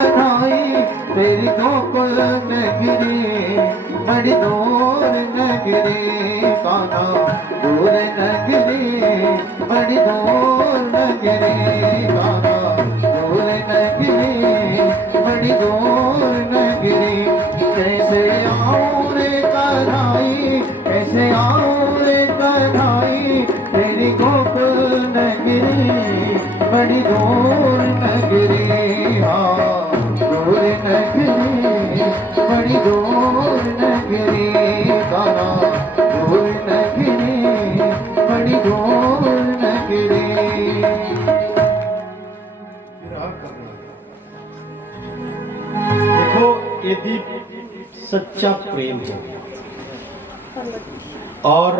तेरी गोकुल नगरी बड़ी दूर नगरी कान्हा दूर नगरी बड़ी दूर नगरी कान्हा दूर नगरी बड़ी दूर नगरी कैसे आऊं रे कन्हाई कैसे आऊं रे कन्हाई तेरी गोकुल नगरी बड़ी दूर नगरी दूर नगरी बड़ी दूर नगरी कान्हा दूर नगरी बड़ी दूर नगरी। देखो यदि सच्चा प्रेम है और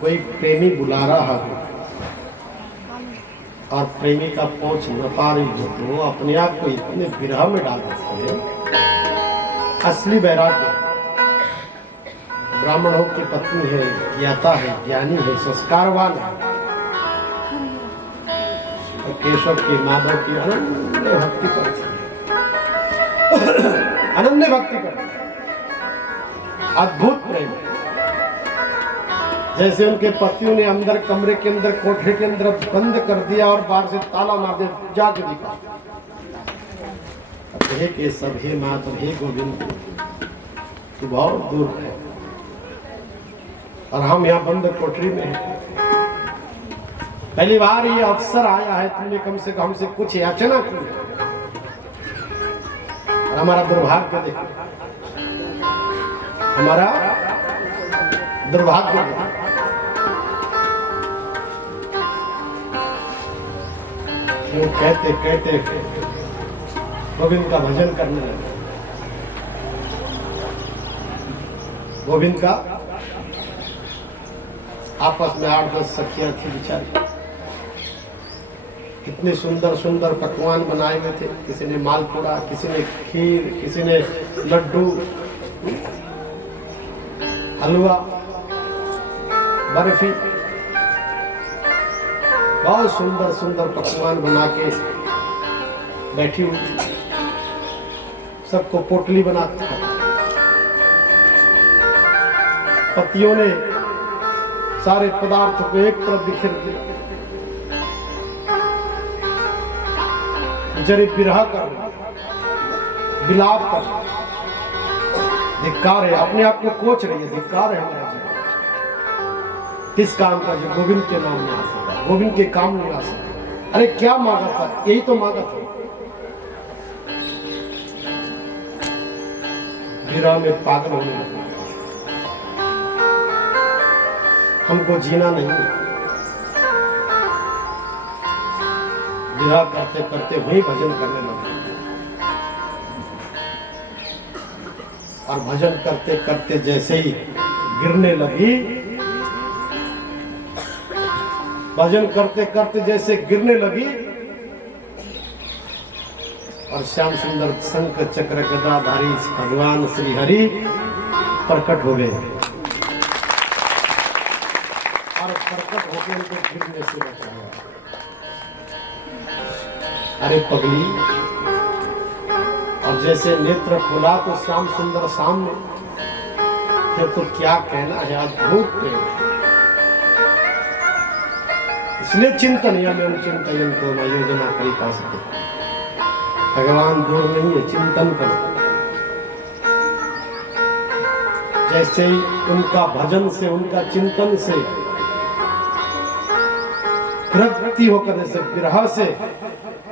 कोई प्रेमी बुला रहा है और प्रेमी का पहुंच न पा रही हो तो अपने आप को इतने विरह में डाल देते हैं। असली वैराग्य ब्राह्मणों की पत्नी है, ज्ञाता है, ज्ञानी है, संस्कारवान है और केशव की माधव की अनन्य भक्ति करती है, अनन्य भक्ति करती है, अद्भुत प्रेम। जैसे उनके पतियों ने अंदर कमरे के अंदर कोठरे के अंदर बंद कर दिया और बाहर से ताला मार दिया, जाके दिखा हे केशव हे माधव हे गोविंद तू बहुत दूर है और हम यहाँ बंद कोठरी में हैं। पहली बार ये अवसर आया है, तुमने कम से कम हमसे कुछ याचना की और हमारा दुर्भाग्य देखो, हमारा दुर्भाग्य देखो। वो कहते कहते गोविंद का भजन करने लगे। गोविंद का आपस में 8-10 सखियां थी बेचारी, इतने सुंदर सुंदर पकवान बनाए हुए थे। किसी ने मालपुड़ा, किसी ने खीर, किसी ने लड्डू, हलवा, बर्फी, बहुत सुंदर सुंदर पकवान बना के बैठी हुई थी। सबको पोटली बनाते थे। पतियों ने सारे पदार्थ को एक तरफ बिखेर दिया। जरे बिरहा कर, बिलाप कर, धिक्कार है, अपने आप को कोच रही है, धिक्कार है हमारा जीवन। किस काम का जो गोविंद के नाम में आ सकता, गोविंद के काम में आ सकता। अरे क्या मांगा था, यही तो मांगा था। विरह में पागल होने लगे, हमको जीना नहीं है। विरह करते करते वही भजन करने लगे और भजन करते करते जैसे ही गिरने लगी, भजन करते करते जैसे गिरने लगी और श्याम सुंदर शंख चक्र गदाधारी भगवान श्री हरि प्रकट हो गए और प्रकट होकर उनको गिरने से बचाया। अरे पगली, और जैसे नेत्र खुला तो श्याम सुंदर सामने, फिर तो क्या कहना है, अद्भुत प्रेम। इसलिए चिंतन यम चिंतन को मैं योजना करी पा सके। भगवान दूर नहीं है, चिंतन करो। जैसे ही उनका भजन से, उनका चिंतन से प्रवृत्ति होकर, जैसे विरह से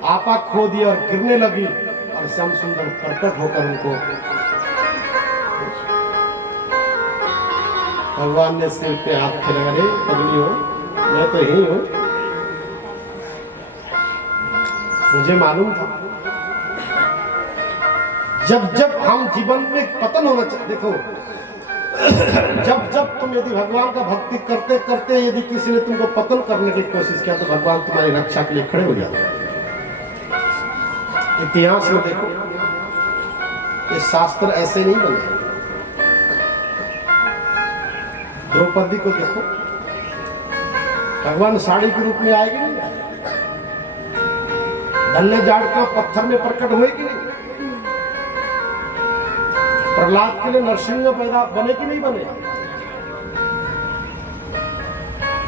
आपा खो दिया और गिरने लगी और श्याम सुंदर प्रकट होकर उनको भगवान ने सिर पे हाथ फेरा, अरे पगली हो, मैं तो यही हूं, मुझे मालूम था। जब जब हम जीवन में पतन होना चाहिए, देखो जब जब तुम यदि भगवान का भक्ति करते करते यदि किसी ने तुमको पतन करने की कोशिश किया तो भगवान तुम्हारी रक्षा के लिए खड़े हो जाते हैं। इतिहास में देखो, ये शास्त्र ऐसे नहीं बने। द्रौपदी को देखो, भगवान साड़ी के रूप में आएगी नहीं, धन्य जाड़ का पत्थर में प्रकट हुए कि नहीं? प्रहलाद के लिए नरसिंह पैदा बने कि नहीं बने?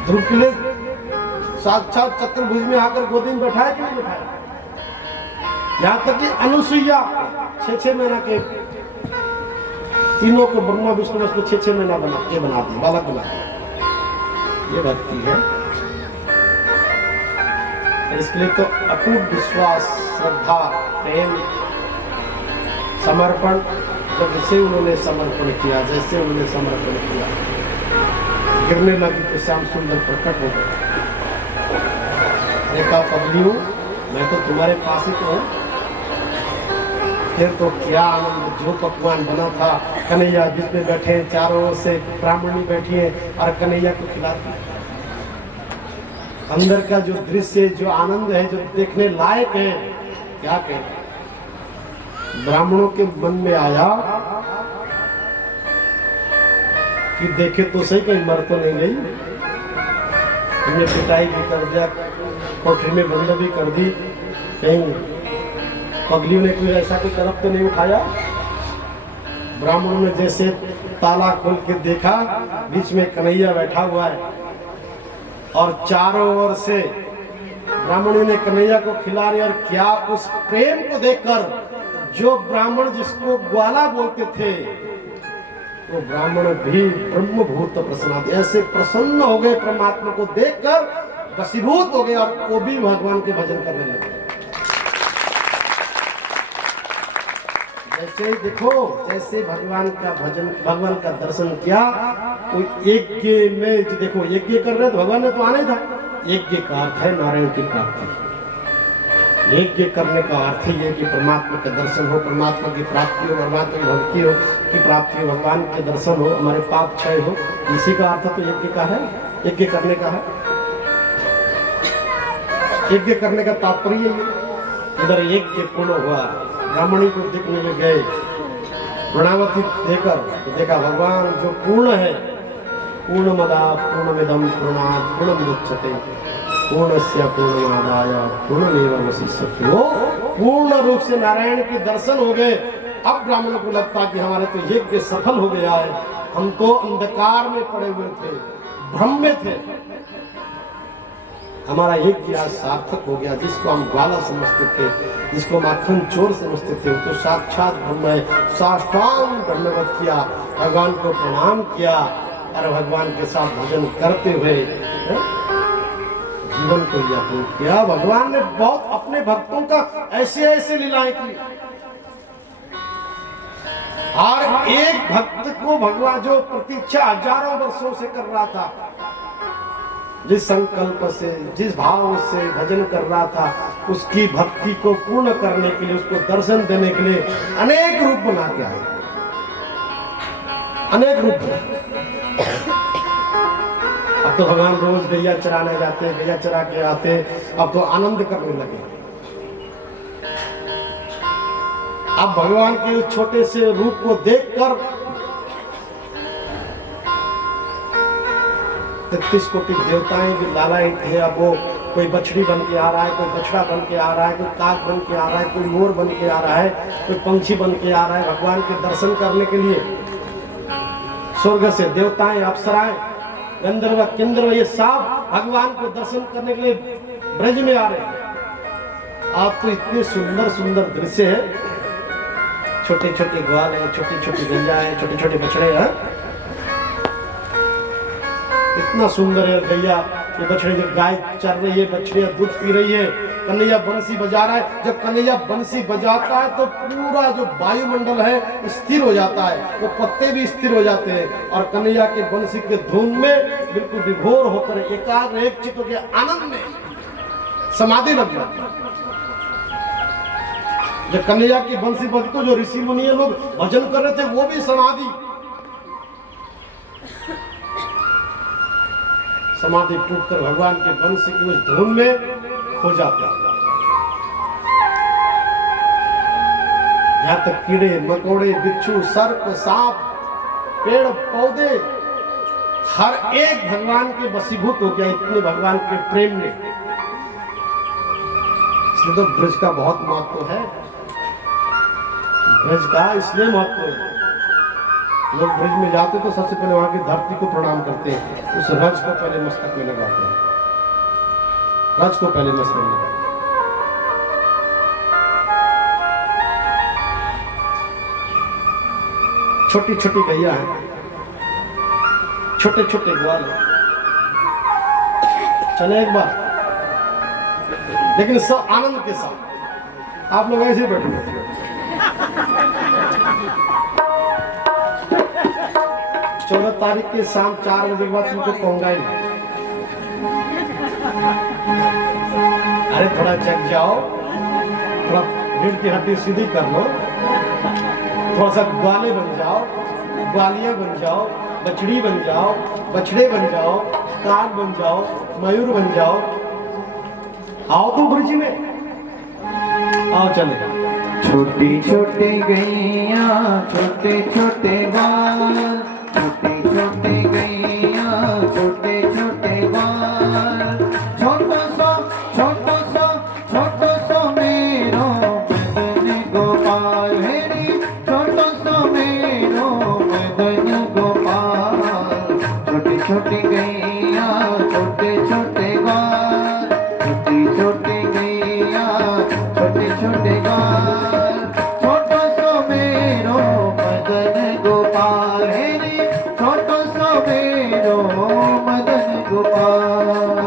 ध्रुव के लिए साक्षात चतुर्भुज में आकर गोदी में बैठाया कि नहीं बैठाया? यहाँ तक कि अनुसुईया 6 महीना के तीनों को ब्रह्मा विष्णु उसको 6 महीना बना दिया, बालक बना दिया। ये भक्ति है। इसके लिए तो अटूट विश्वास, श्रद्धा, प्रेम, समर्पण, जैसे उन्होंने समर्पण किया, जैसे उन्होंने समर्पण किया, गिरने लगी तो श्याम सुंदर प्रकट हो गए। देखा पगलियों, मैं तो तुम्हारे पास ही तो हूं। फिर तो क्या आनंद, जो पकवान बना था, कन्हैया जिसमें बैठे हैं, चारों ओर से ब्राह्मणी बैठी है और कन्हैया को खिलाती है। अंदर का जो दृश्य, जो आनंद है, जो देखने लायक है, क्या कहें। ब्राह्मणों के मन में आया कि देखे तो सही, कहीं मर तो नहीं गई। हमने पिटाई भी कर दिया, कोठरी में बंद भी कर दी, कहीं पगलियों ने कोई ऐसा कोई कदम तो नहीं उठाया। ब्राह्मणों ने जैसे ताला खोल के देखा, बीच में कन्हैया बैठा हुआ है और चारों ओर से ब्राह्मणों ने कन्हैया को खिला रही। और क्या उस प्रेम को देखकर जो ब्राह्मण जिसको ग्वाला बोलते थे, वो ब्राह्मण भी ब्रह्मभूत प्रसन्न, ऐसे प्रसन्न हो गए, परमात्मा को देखकर वशीभूत हो गए और वो भी भगवान के भजन करने लगे। जैसे देखो, जैसे भगवान का भजन, भगवान का दर्शन किया, कोई यज्ञ में देखो, यज्ञ कर रहे तो भगवान ने तो आना ही था। यज्ञ का अर्थ है नारायण की प्राप्ति। यज्ञ करने का अर्थ ही है कि परमात्मा का दर्शन हो, परमात्मा की प्राप्ति हो, परमात्मा की भक्ति हो, की प्राप्ति हो, भगवान के दर्शन हो, हमारे पाप क्षय हो। इसी का अर्थ तो यज्ञ का है, यज्ञ करने का है। यज्ञ करने का तात्पर्य है। इधर यज्ञ पूर्ण हुआ, ब्राह्मणी को देखने में गए, प्रणावती देकर तो देखा भगवान जो पूर्ण है, पूर्णमदा पूर्णमिदं पूर्णात् पूर्णमुदच्यते पूर्णस्य पूर्णमादाय पूर्णमेवावशिष्यते। वो पूर्ण रूप से नारायण के दर्शन हो गए। अब ब्राह्मणों को लगता कि हमारे तो यज्ञ सफल हो गया है, हम तो अंधकार में पड़े हुए थे, भ्रम में थे, हमारा यज्ञ आज सार्थक हो गया। जिसको हम ग्वाला समझते थे, जिसको माखन चोर समझते थे, तो साक्षात ब्रह्म है। साष्टांग दंडवत किया, भगवान को प्रणाम किया और भगवान के साथ भजन करते हुए जीवन को यापन किया। भगवान ने बहुत अपने भक्तों का ऐसे ऐसे लीलाएं की। और एक भक्त को भगवान जो प्रतीक्षा हजारों वर्षों से कर रहा था, जिस संकल्प से, जिस भाव से भजन कर रहा था, उसकी भक्ति को पूर्ण करने के लिए, उसको दर्शन देने के लिए अनेक रूप बना के आए, अनेक रूप। अब तो भगवान रोज गैया चराने जाते, गैया चरा के आते, अब तो आनंद करने लगे। अब भगवान के उस छोटे से रूप को देखकर 33 कोटि देवताएं भी लालायित थे। अब वो कोई बछड़ी बन के आ रहा है, कोई बछड़ा बन के आ रहा है, कोई काग बन के आ रहा है, कोई मोर बन के आ रहा है, कोई पंछी बन के आ रहा है भगवान के दर्शन करने के लिए। स्वर्ग से देवताएं, अप्सराएं, गंधर्व, किन्नर, ये सब भगवान को दर्शन करने के लिए ब्रज में आ रहे हैं। आप तो इतने सुंदर सुंदर दृश्य है, छोटे छोटे ग्वाल है, छोटी छोटी गैया है, छोटे छोटे बछड़े हैं, इतना सुंदर है गैया, ये बछड़े, जब गाय चर रही है, बछड़ियां दूध पी रही है, कन्हैया बंसी बजा रहा है। जब कन्हैया बंसी बजाता है तो पूरा जो वायुमंडल है स्थिर हो जाता है, वो पत्ते भी स्थिर हो जाते हैं और कन्हैया के बंसी के धुन में बिल्कुल विभोर होकर एकाग्र एक चित्त के आनंद में समाधि लग जाती है। जब कन्हैया की बंसी बजती तो जो ऋषि मुनि लोग भजन कर रहे थे वो भी समाधि टूटकर भगवान के बंसी की उस धुन में खो जाते हैं। यहाँ तक कीड़े मकोड़े, बिच्छू, सर्प, सांप, पेड़ पौधे, हर एक भगवान के वशीभूत हो गया, इतने भगवान के प्रेम ने। ये तो ब्रज का बहुत महत्व है। ब्रज का इसलिए महत्व है, लोग ब्रज में जाते तो सबसे पहले वहां की धरती को प्रणाम करते हैं, उस रज को पहले मस्तक में लगाते हैं, रज को पहले मस्तक में लगाते हैं। छोटी छोटी गैया है, छोटे छोटे ग्वाल है, चले एक बार, लेकिन सब आनंद के साथ। आप लोग ऐसे बैठे, 14 तारीख के शाम 4 बजे के बाद तुमको कहूंगा ही। अरे थोड़ा जग जाओ, थोड़ा रीढ़ की हड्डी सीधी कर लो, थोड़ा सा ग्वाले बन जाओ, ग्वालिया बन जाओ, बछड़ी बन जाओ, बछड़े बन जाओ, काग बन जाओ, मयूर बन जाओ। आओ तो ब्रिज में आओ, चले। छोटी छोटी गैया छोटे छोटे बाल, छोटी छोटी गैया छोटे छोटे बाल, छोटो सो मेरो मदन गोपाल, हेरी छोटो सो मेरो मदन गोपाल। छोटी छोटी गैया छोटे छोटे बाल, छोटी छोटी गैया छोटे छोटे बाल, छोटो सो मेरो मदन गोपाल, हेरी छोटो सो मेरो मदन गोपाल।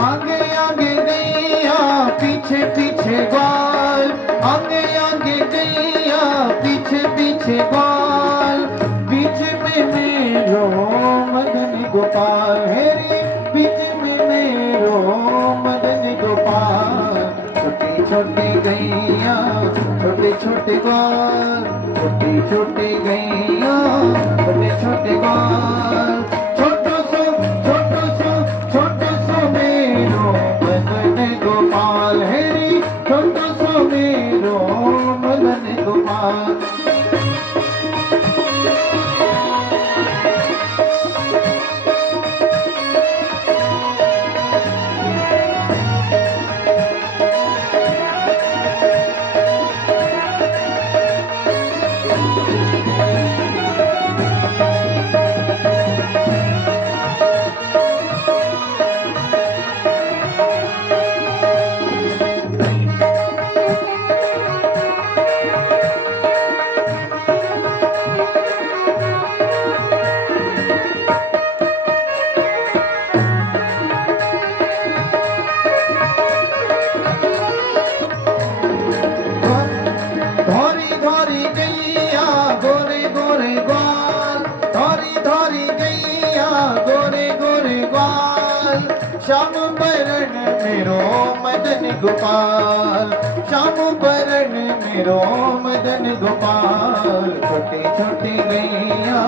आगे आगे गैया पीछे पीछे ग्वाल, आगे आगे गैया पीछे पीछे ग्वाल, बीच में मेरो मदन गोपाल, हेरी बीच में मेरो मदन गोपाल। छोटी छोटी गैया छोटे छोटे ग्वाल, छोटी छोटी गैया छोटे छोटे ग्वाल, छोटो सो मेरो मदन गोपाल, हेरी छोटो सो मेरो मदन गोपाल। धोरी धोरी गैया गोरे गोरे ग्वाल, धोरी धोरी गैया गोरे गोरे ग्वाल, श्याम बरन मेरो मदन गोपाल, श्याम बरन मेरो मदन गोपाल। छोटी छोटी गैया